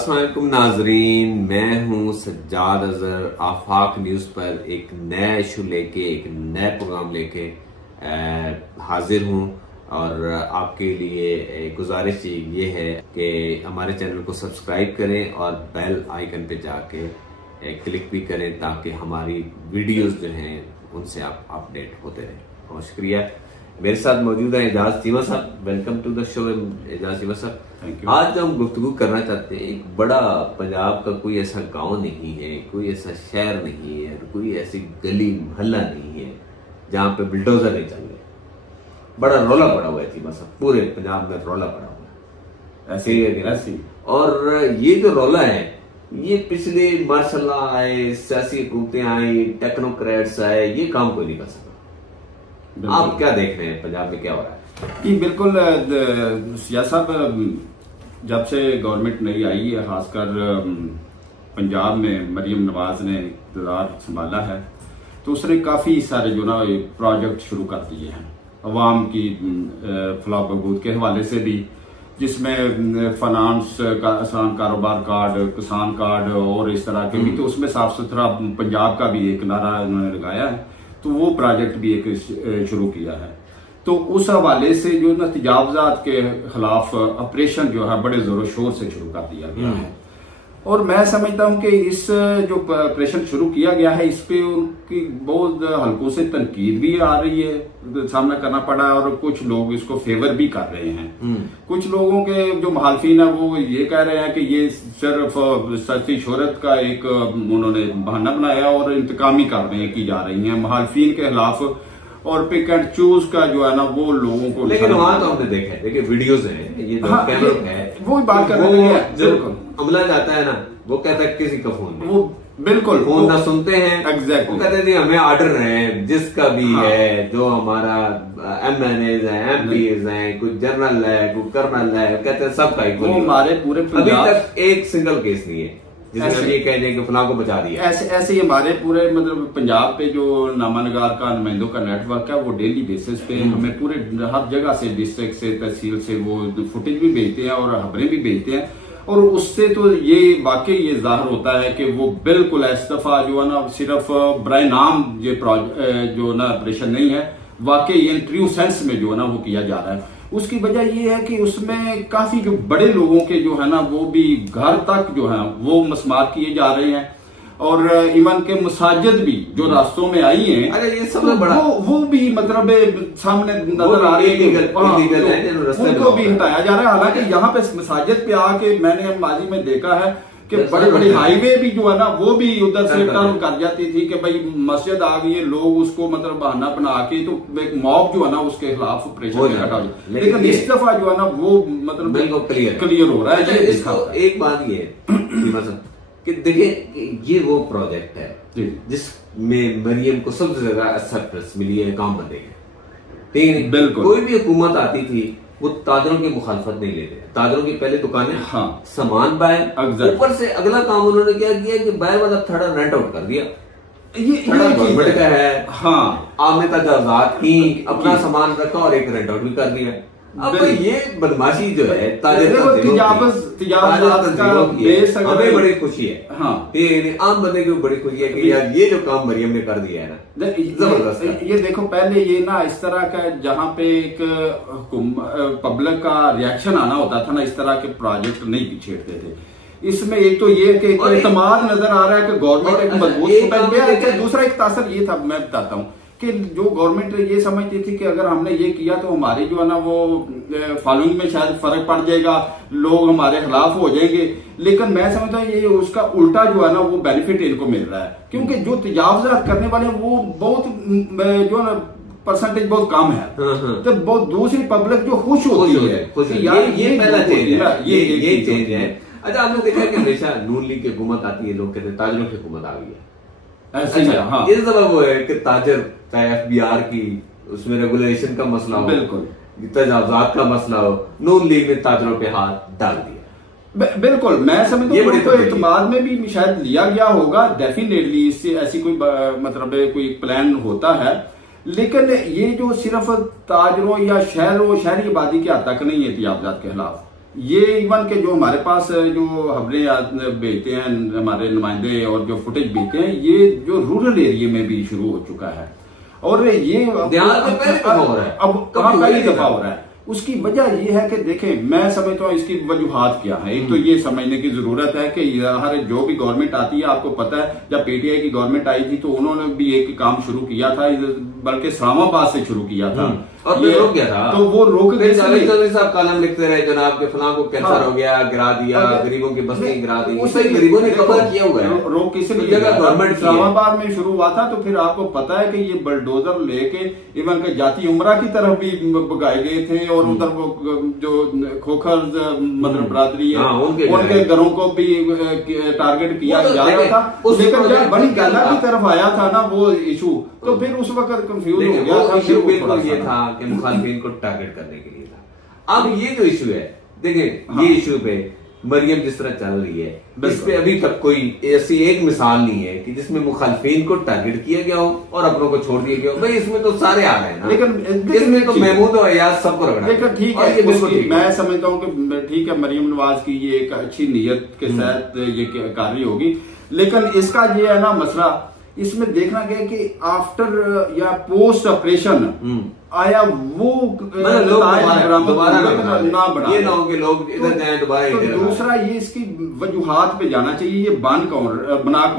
अस्सलाम वालेकुम नाजरीन, मैं हूं सज्जाद अजहर। आफाक न्यूज़ पर एक नया इशू लेके, एक नया प्रोग्राम लेके हाजिर हूं। और आपके लिए गुजारिश ये है कि हमारे चैनल को सब्सक्राइब करें और बेल आइकन पे जाके क्लिक भी करें ताकि हमारी वीडियोस जो हैं उनसे आप अपडेट होते रहें। बहुत शुक्रिया। मेरे साथ मौजूद है एजाज चीमा साहब। Welcome to the show Ejaz Cheema साहब। आज हम गुफ्तगू करना चाहते हैं, एक बड़ा पंजाब का कोई ऐसा गांव नहीं है, कोई ऐसा शहर नहीं है, कोई ऐसी गली मोहल्ला नहीं है जहां पे बुलडोजर नहीं चल रहे। बड़ा रौला पड़ा हुआ है चीमा साहब, पूरे पंजाब में रौला पड़ा हुआ है। ऐसे ही है ऐसी। और ये जो रौला है ये पिछले मार्शल्लाह आए, सियासी हुकूमतें आई, टेक्नोक्रेट्स आए, ये काम कोई नहीं कर सका। आप क्या देख रहे हैं पंजाब में क्या हो रहा है? जी बिल्कुल सिया साहब, जब से गवर्नमेंट नई आई है, खासकर पंजाब में मरियम नवाज ने इक़्तिदार संभाला है, तो उसने काफी सारे जो ना प्रोजेक्ट शुरू कर दिए हैं अवाम की फलाह बहबूद के हवाले से भी, जिसमें फाइनेंस का आसान कारोबार कार्ड, किसान कार्ड और इस तरह के भी। तो उसमें साफ सुथरा पंजाब का भी एक नारा उन्होंने लगाया है, तो वो प्रोजेक्ट भी एक शुरू किया है। तो उस हवाले से जो ना तजावजात के खिलाफ ऑपरेशन जो है बड़े जोरों शोर से शुरू कर दिया गया है। और मैं समझता हूं कि इस जो ऑपरेशन शुरू किया गया है, इस पे उनकी बहुत हल्कों से तनकीद भी आ रही है, सामना करना पड़ा, और कुछ लोग इसको फेवर भी कर रहे हैं। कुछ लोगों के जो मुखालफिन है वो ये कह रहे हैं कि ये सिर्फ सस्ती शोहरत का एक उन्होंने बहाना बनाया और इंतकामी कार्रवाइयां की जा रही हैं मुखालफिन के खिलाफ, और पिक एंड चूज का जो है ना वो लोगों को। लेकिन वहां तो हमने देखा है, देखिए वीडियोस हैं, ये हाँ, कैमरा है, वो बात करने लगे हैं। जब हमला जाता है ना, वो कहता है किसी का फोन नहीं। वो बिल्कुल फोन ना सुनते हैं। एग्जैक्टली। वो कहते हैं हमें ऑर्डर है जिसका भी हाँ। है, जो हमारा MNAs है, MPs हैं, कोई जनरल है, कोई कर्नल है, कहते हैं सबका ही। वो हमारे पूरे अभी तक एक सिंगल केस नहीं है जिसने ये कह दें कि फलां को बचा दिया। ऐसे ही हमारे पूरे मतलब पंजाब पे जो नामानगार का नुमाइंदों का नेटवर्क है, वो डेली बेसिस पे हमें पूरे हर जगह से, डिस्ट्रिक्ट से, तहसील से वो फुटेज भी भेजते हैं और खबरें भी भेजते हैं। और उससे तो ये वाकई ये जाहिर होता है कि वो बिल्कुल इस दफा जो है ना सिर्फ बराए नाम ये जो ना ऑपरेशन नहीं है, वाकई इन ट्रू सेंस में जो है ना वो किया जा रहा है। उसकी वजह ये है कि उसमें काफी जो बड़े लोगों के जो है ना वो भी घर तक जो है वो मस्मार किए जा रहे हैं, और इवन के मसाजिद भी जो रास्तों में आई हैं, अरे ये सबसे बड़ा वो भी मतलब सामने नजर आ रही है, उनको भी हटाया जा रहा है। हालांकि यहाँ पे मसाजिद पे आके मैंने माजी में देखा है कि बड़े बड़े हाईवे भी जो है ना वो भी उधर से टर्न कर जाती थी कि भाई मस्जिद आ गई है, लोग उसको मतलब बहाना बना के तो एक मॉब जो है ना उसके खिलाफ ऑपरेशन हटा। लेकिन इस दफा जो है ना वो मतलब बिल्कुल क्लियर हो रहा है। एक बात ये है कि देखिए ये वो प्रोजेक्ट है जिसमें मरियम को सबसे ज्यादा एक्सेप्टेंस मिली है काम बंदे के। ठीक है, बिल्कुल। कोई भी हुकूमत आती थी वो ताजरों की मुखालफत नहीं लेते, ताजरों की पहले दुकानें, हाँ, सामान बाय, ऊपर से अगला काम उन्होंने क्या किया कि बाय वाला थर्ड रेंट आउट कर दिया। ये गवर्नमेंट का है, हाँ, आपने तजावजात की, अपना सामान रखा और एक रेंट आउट भी कर दिया। अब ये बदमाशी जो है हमें बड़ी खुशी है, हाँ, आम बंदे को बड़ी खुशी है कि यार ये जो काम मरियम ने कर दिया है ना जबरदस्त। ये देखो पहले ये ना इस तरह का जहाँ पे एक पब्लिक का रिएक्शन आना होता था ना, इस तरह के प्रोजेक्ट नहीं छेड़ते थे। इसमें एक तो ये कि एतमाद नजर आ रहा है कि गवर्नमेंट एक मजबूत। दूसरा एक तासर ये था, मैं बताता हूँ कि जो गवर्नमेंट ये समझती थी कि अगर हमने ये किया तो हमारी जो है ना वो फॉलोइंग में शायद फर्क पड़ जाएगा, लोग हमारे खिलाफ हो जाएंगे। लेकिन मैं समझता हूँ ये उसका उल्टा जो है ना वो बेनिफिट इनको मिल रहा है, क्योंकि जो तजावजात करने वाले वो बहुत जो है ना परसेंटेज बहुत कम है, तो बहुत दूसरी पब्लिक जो खुश होती है। यार ये पहला चेंज है, ये चेंज है। अच्छा, आपने देखा कि हमेशा नून लीग की हुकूमत आती है, लोग कहते हैं ताजरों की हुकूमत आ गई है। अच्छा, हाँ, ये सबब वो है कि ताजर चाहे FBR की उसमें रेगुलेशन का मसला हो, बिल्कुल तजावजात का मसला हो, नून लीग ने ताजरों पे हाथ डाल दिया। बिल्कुल, मैं समझता हूँ तो एतमाद में भी शायद लिया गया होगा, डेफिनेटली इससे ऐसी कोई मतलब कोई प्लान होता है। लेकिन ये जो सिर्फ ताजरों या शहरी आबादी के हद तक नहीं है तजावजात के खिलाफ, ये इवन के जो हमारे पास जो खबरें भेजते हैं हमारे नुमाइंदे और जो फुटेज भेजते हैं, ये जो रूरल एरिया में भी शुरू हो चुका है और ये अब पहली दफा हो रहा है। उसकी वजह ये है कि देखें, मैं समझता हूँ इसकी वजूहात क्या है। एक तो ये समझने की जरूरत है कि हर जो भी गवर्नमेंट आती है, आपको पता है जब पीटीआई की गवर्नमेंट आई थी तो उन्होंने भी एक काम शुरू किया था, बल्कि इस्लामाबाद से शुरू किया था और ये रोक गया था। तो वो रोक साहब कॉलम लिखते रहे जनाब के फलां को कैंसर हो गया, गिरा दिया, गरीबों की बस्ती गिरा दी, उसे गरीबों ने कवर किया हुआ है। रोक किसने गवर्नमेंट इस्लामाबाद में शुरू हुआ था। तो फिर आपको पता है कि ये बुलडोजर लेके इवन के जाती उमरा की तरफ भी भगाए गए थे और उधर वो जो खोखर मतलब बरादरी है उनके घरों को भी टारगेट किया जा रहा था। लेकिन जब बड़ी गला की तरफ आया था ना वो इशू, तो फिर उस वक्त कंफ्यूज हो गया था। इशू बिल्कुल ये था कि मुखालिफिन को टारगेट करने के लिए था। अब ये जो इशू है, देखिए ये इशू पे मरियम जिस तरह चल रही है, इस पे अभी तक कोई ऐसी एक मिसाल नहीं है कि जिसमें मुखालिफिन को टारगेट किया गया हो और अपनों को छोड़ दिया गया हो। भाई इसमें तो सारे आ गए ना, लेकिन इसमें तो महमूद और अयाज सबको रखना। लेकिन ठीक है, मैं समझता हूँ कि ठीक है, मरियम नवाज की ये एक अच्छी नीयत के साथ ये कार्य होगी, लेकिन इसका ये है ना मसला, इसमें देखना गया कि आफ्टर या पोस्ट ऑपरेशन आया वो दोबारा ना बना, ये ना हो कि लोग इधर जाएं दोबारा। तो दूसरा ये इसकी वजूहात पे जाना चाहिए, ये बना कौन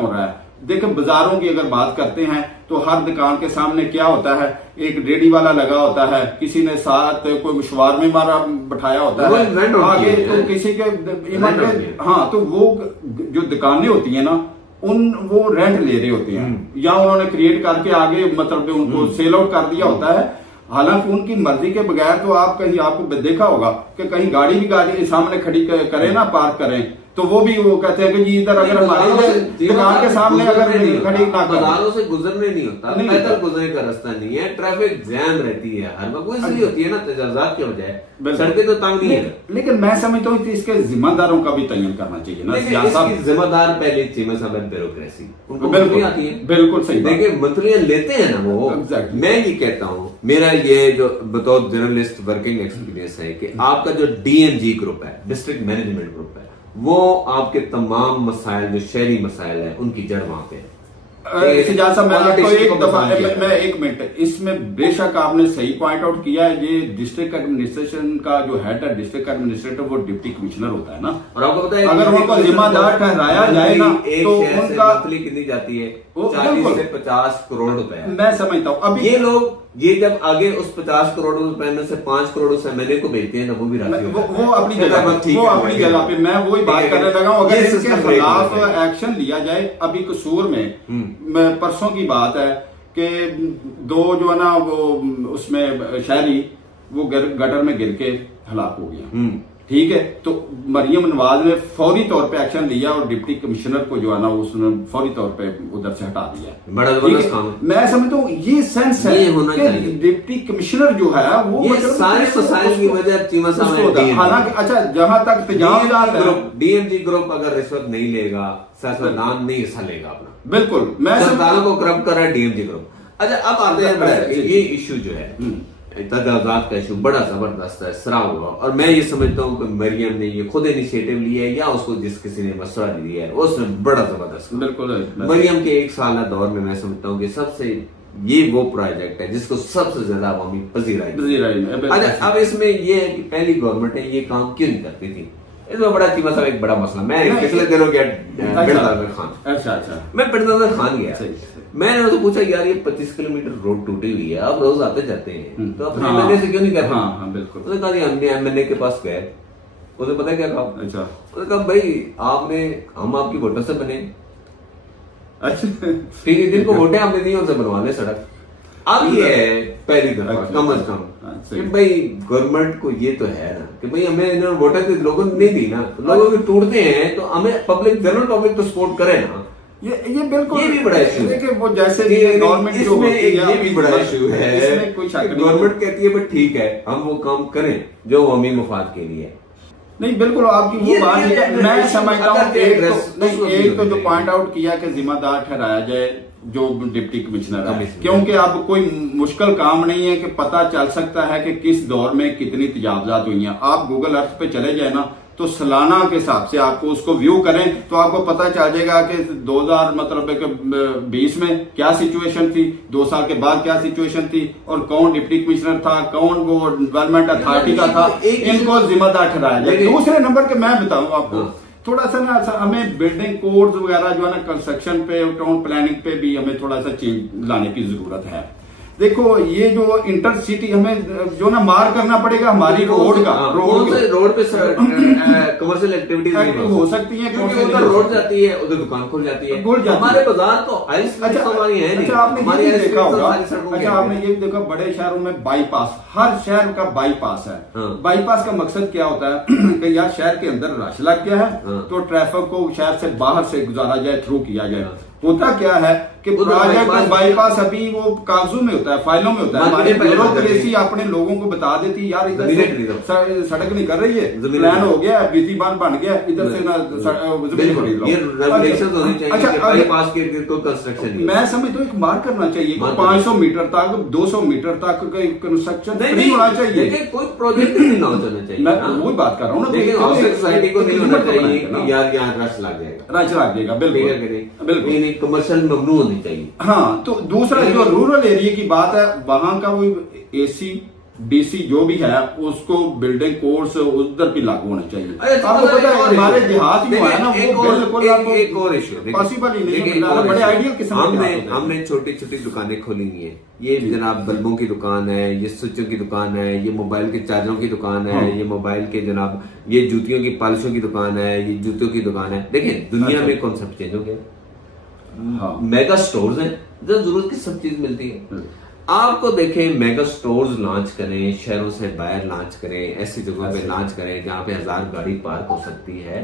रहा है। देखो बाजारों की अगर बात करते हैं तो हर दुकान के सामने क्या होता है, एक रेडी वाला लगा होता है, किसी ने साथ कोई शवारमे मारा बैठाया होता है आगे, तो किसी के हाँ, तो वो जो दुकानें होती है ना वो रेंट ले रहे होते हैं या उन्होंने क्रिएट करके आगे मतलब उनको सेल आउट कर दिया होता है। हालांकि उनकी मर्जी के बगैर तो आप कहीं आपको देखा होगा कि कहीं गाड़ी भी गाड़ी सामने खड़ी करें ना, पार्क करें, तो वो भी वो कहते हैं कि जी इधर अगर हमारे दुकान के सामने अगर खड़ी ना, बाजारों से गुजरने नहीं होता, पैदल गुजरने का रास्ता नहीं है, ट्रैफिक जैम रहती है हर वक्त, इसलिए होती है ना तजावुजात की वजह, सड़कें तो तंग नहीं है। लेकिन मैं समझता हूँ कि इसके जिम्मेदारों का भी तयन करना चाहिए ना। इसकी जिम्मेदार पहले चीमा साहब ब्यूरोक्रेसी, उनको मंत्रियां आती है, बिल्कुल सही। देखिए मंत्रियां लेते हैं ना वो। मैं ये कहता हूँ, मेरा ये जो बतौर जर्नलिस्ट वर्किंग एक्सपीरियंस है कि आपका जो डीएमजी ग्रुप है, डिस्ट्रिक्ट मैनेजमेंट ग्रुप है, वो आपके तमाम मसाइल जो शहरी मसाइल है उनकी जड़ वहां पे है। मैं एक मिनट, इसमें बेशक आपने सही पॉइंट आउट किया है। ये डिस्ट्रिक्ट एडमिनिस्ट्रेशन का जो हेड है, डिस्ट्रिक्ट एडमिनिस्ट्रेटर, वो डिप्टी कमिश्नर होता है ना। और आपको पता है अगर उनको जिम्मेदार ठहराया जाए ना तो उनका कितनी जाती है, 40 से 50 करोड़ रुपए। मैं समझता हूँ अभी ये लोग ये जब आगे उस 50 करोड़ रुपए में से 5 करोड़ उस एमएलए को भेजते हैं ना, वो भी राशि वो अपनी जगह पे मैं वही बात करने लगा हूँ। अगर इसके खिलाफ एक्शन लिया जाए, अभी कसूर में परसों की बात है कि 2 जो है ना वो उसमें शहरी वो गटर में गिर के हलाक हो गया, ठीक है। तो मरियम नवाज ने फौरी तौर पे एक्शन लिया और डिप्टी कमिश्नर को जो है ना उसने फौरी तौर पे उधर से हटा दिया। बड़ा जबरदस्त काम है। मैं समझता हूँ ये सेंस है कि डिप्टी कमिश्नर जो है वो सारे मसाइल की वजह चीमा साहब। हालांकि अच्छा जहां तक डीएमजी ग्रुप अगर रिश्वत नहीं लेगा, सियासतदान नहीं हिस्सा लेगा अपना, बिल्कुल मैं सरकारों को करप्ट कर रहा है डीएमजी ग्रुप। अच्छा अब आते हैं ये इशू जो है तजावुजात का इशू बड़ा जबरदस्त है, सरा हुआ। और मैं ये समझता हूँ कि मरियम ने ये खुद इनिशिएटिव लिया है या उसको जिस किसी ने मशवरा दिया है उसने बड़ा जबरदस्त। बिल्कुल मरियम के 1 साल दौर में मैं समझता हूँ कि सबसे ये वो प्रोजेक्ट है जिसको सबसे ज्यादा अवामी पजीराई। अच्छा अब इसमें ये है कि पहली गवर्नमेंट ने ये काम क्यों नहीं करती थी, इसमें बड़ा चीमा साहब एक बड़ा मसला। मैं पिछले दिनों गया खान, अच्छा मैं पिरदादर खान गया, मैंने उसको पूछा यार ये 25 किलोमीटर रोड टूटी हुई है, आप रोज आते जाते हैं तो अपने एमएलए से क्यों नहीं कहते? हाँ बिल्कुल। उसने कहा हमने एमएलए के पास गए, उसे पता क्या कहा? अच्छा उसने कहा भाई हम आपकी वोटर से बने, अच्छा ठीक है, जिनको वोटें आपने दी उनसे बनवा ले सड़क। अब ये है पहली दफा कम अज कम कि भाई गवर्नमेंट को ये तो है ना कि भाई हमें वोटर लोगों ने नहीं दी ना, लोगों के टूटते हैं तो हमें पब्लिक जनरल पब्लिक तो सपोर्ट करे ना। ये बिल्कुल ये भी बड़ा इशू है। वो जैसे गवर्नमेंट इसमें ये भी बड़ा इशू है, गवर्नमेंट कहती है बट ठीक है हम वो काम करें जो अवामी मफाद के लिए। नहीं बिल्कुल आपकी वो बात है। मैं समझता हूँ एक तो जो पॉइंट आउट किया कि जिम्मेदार ठहराया जाए, जो डिप्टी कमिश्नर है, क्योंकि अब कोई मुश्किल काम नहीं है कि पता चल सकता है कि किस दौर में कितनी तजावजात हुई हैं। आप गूगल अर्थ पे चले जाए ना, तो सालाना के हिसाब से आपको उसको व्यू करें तो आपको पता चल जाएगा कि 2020 में क्या सिचुएशन थी, 2 साल के बाद क्या सिचुएशन थी, और कौन डिप्टी कमिश्नर था, कौन वो डेवलपमेंट अथॉरिटी का था, इनको जिम्मेदार ठहराया जाए। दूसरे नंबर के मैं बताऊं आपको, थोड़ा सा ना हमें बिल्डिंग कोड्स वगैरह जो है ना कंस्ट्रक्शन पे, टाउन प्लानिंग पे भी हमें थोड़ा सा चेंज लाने की जरूरत है। देखो ये जो इंटरसिटी हमें जो ना मार करना पड़ेगा हमारी रोड का, रोड पे कमर्शियल एक्टिविटीज हो सकती है, क्योंकि उधर रोड जाती है, उधर दुकान खुल जाती है, हमारे बाजार तो हमारी है नहीं। आपने ये देखा होगा, अच्छा आपने ये भी देखा बड़े शहरों में बाईपास, हर शहर का बाईपास है। बाईपास का मकसद क्या होता है कि यार शहर के अंदर रश लग गया है तो ट्रैफिक को शहर से बाहर से गुजारा जाए, थ्रू किया जाए। होता क्या है कि प्रोजेक्ट बाईपास अभी वो कागजों में होता है, फाइलों में होता है। हमारी ब्यूरोक्रेसी अपने लोगों को बता देती यार इधर से सड़क नहीं कर रही है, प्लान हो गया, बिजली बांध बन गया, इधर से ना जमीन खरीद लो। कंस्ट्रक्शन मैं समझता हूँ एक मार्क करना चाहिए, 500 मीटर तक, 200 मीटर तक कंस्ट्रक्शन फ्री होना चाहिए, कोई प्रोजेक्ट नहीं होना चाहिए। मैं वही बात कर रहा हूँ ना, सोसाइटी को नहीं होना चाहिए यार यहाँ रश लग जाएगा, रश लग जाएगा, बिल्कुल कमर्शियल ममनू होनी चाहिए। हाँ, तो दूसरा जो रूरल एरिया की बात है, वहां का वो एसी डीसी जो भी है उसको बिल्डिंग कोड्स उधर भी लागू होने चाहिए। आपको पता है हमारे देहात में है ना, वो बिल्कुल एक और इश्यू पॉसिबल ही नहीं है, बड़े आइडियल किस्म हमने छोटी छोटी दुकानें खोली हुई है। ये जनाब बल्बों की दुकान है, ये स्विचों की दुकान है, ये मोबाइल के चार्जरों की दुकान है, ये मोबाइल के जनाब ये जूतियों की पॉलिशों की दुकान है, ये जूतियों की दुकान है। देखिए दुनिया में कॉन्सेप्ट चेंज हो गया। मेगा स्टोर्स हैं जहाँ जरूरत की सब चीज मिलती है। आपको देखें मेगा स्टोर्स लॉन्च करें, शहरों से बाहर लॉन्च करें, ऐसी जगहों पे लॉन्च करें जहां पे 1000 गाड़ी पार्क हो सकती है।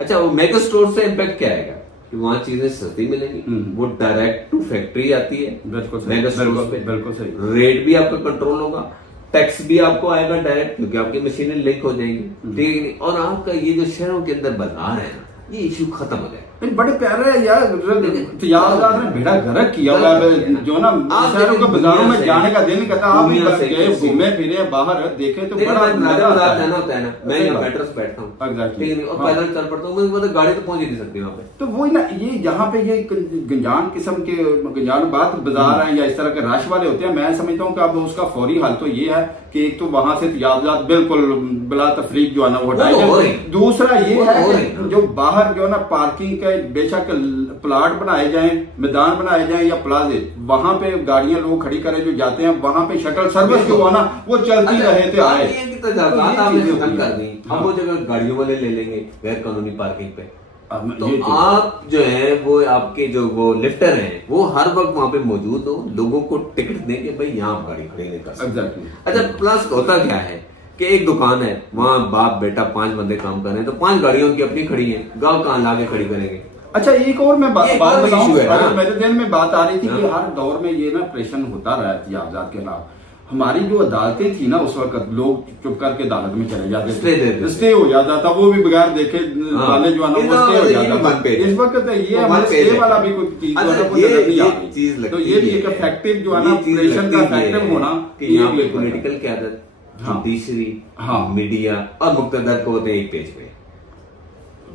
अच्छा, वो मेगा स्टोर से इम्पैक्ट क्या आएगा कि वहां चीजें सस्ती मिलेंगी, वो डायरेक्ट टू फैक्ट्री आती है मेगा स्टोर पे, बिल्कुल सही, रेट भी आपका कंट्रोल होगा, टैक्स भी आपको आएगा डायरेक्ट क्योंकि आपकी मशीनें लिंक हो जाएंगी, ठीक है। और आपका ये जो शहरों के अंदर बाजार है ना, ये इश्यू खत्म हो जाए। बड़े प्यारे है यार, तजावजात ने बेड़ा गर्क किया हुआ है जो ना शहरों के बाजारों में जाने का दिल नहीं करता। आप भी गए घूमे फिरे बाहर देखे तो बड़ा मजा आता है ना। मैं यहाँ बैठर्स बैठता हूँ और पैदल चल पड़ता हूँ, मुझे गाड़ी तो पहुंच ही नहीं सकती वहाँ पे। तो वही ना, ये यहाँ पे ये गंजान किस्म के गंजान बात बाजार है या इस तरह के रश वाले होते हैं। मैं समझता हूँ कि अब उसका फौरी हल तो ये है कि एक तो वहां से तजावजात बिल्कुल बिला तफरीक जो है ना वो हटाई जाए। दूसरा ये है जो बाहर जो है ना पार्किंग बेशक प्लाट बनाए जाएं, मैदान बनाए जाएं या प्लाजे, वहां पे गाड़ियां लोग खड़ी करें जो जाते हैं, वहां पे शटल सर्विस जो है ना वो चलती रहे थे आए। हम वो जगह गाड़ियों वाले ले लेंगे गैर कानूनी पार्किंग पे, तो आप जो है वो आपके जो वो लिफ्टर हैं वो हर वक्त वहां पे मौजूद हो, लोगों को टिकट दें कि भाई यहाँ गाड़ी खड़ी नहीं कर सकते। अच्छा, प्लस होता क्या है कि एक दुकान है, वहां बाप बेटा 5 बंदे काम कर रहे हैं, तो 5 गाड़ियों की अपनी खड़ी है, गांव कहाँ लाके खड़ी करेंगे। अच्छा, एक और मैं बात बताऊं, मेरे दिल में बात आ रही थी कि हर दौर में ये ना प्रेशर होता रहा है तजावजात के खिलाफ। हमारी जो अदालतें थी ना उस वक्त, लोग चुप करके अदालत में चले जाते थे, स्टे हो जाता था, वो भी बगैर देखे वाले जो है ना वो स्टे हो जाता था। इस वक्त ये स्टे वाला भी कोई चीज नहीं आ रही, तो ये भी एक इफेक्टिव जो है ना प्रेशर का इफेक्टिव होना, यहाँ पे पॉलिटिकल क्यादत, जुडिशरी, मीडिया और मुक्तदर को होते एक पेज पे,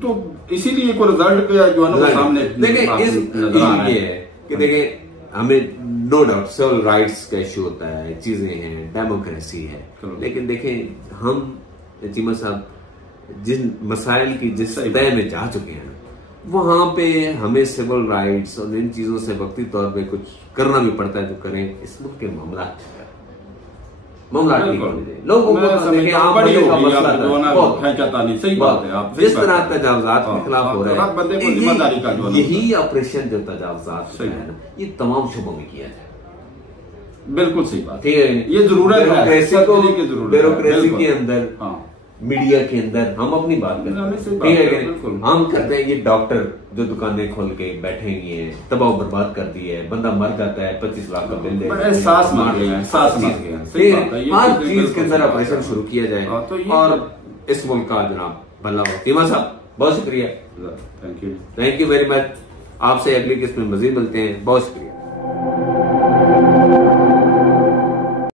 तो इसीलिए कोई रिजल्ट जो है ना सामने देखिए है कि देखिए हमें नो डाउट सिविल राइट्स का इश्यू होता है, चीजें हैं, डेमोक्रेसी है, लेकिन देखें हम चीमा साहब जिन मसाइल की जिस तय में जा चुके हैं वहां पे हमें सिविल राइट्स और इन चीजों से वक्ती तौर पे कुछ करना भी पड़ता है। तो करें, इस मुल्क के मामला लोगों को सही बात है, आप जिस तरह तजावजात के खिलाफ हो रहा है, यही ऑपरेशन जो तजावजात है ना ये तमाम शोबों में किया जाए। बिल्कुल सही बात, ठीक है, ये जरूरत है ब्यूरोक्रेसी के अंदर, मीडिया के अंदर हम अपनी बात करते हैं, ठीक है, हम करते हैं। ये डॉक्टर जो दुकानें खोल के बैठे हुए हैं, तबाह बर्बाद कर दी है, बंदा मर जाता है, 25 लाख का बिल दे, सांस मार गया, हर चीज के अंदर ऑपरेशन शुरू किया जाए और इस मुल्क का जनाब भला हो। तीमा साहब बहुत शुक्रिया, थैंक यू वेरी मच। आपसे अगली किस्त में मजीद मिलते हैं। बहुत शुक्रिया।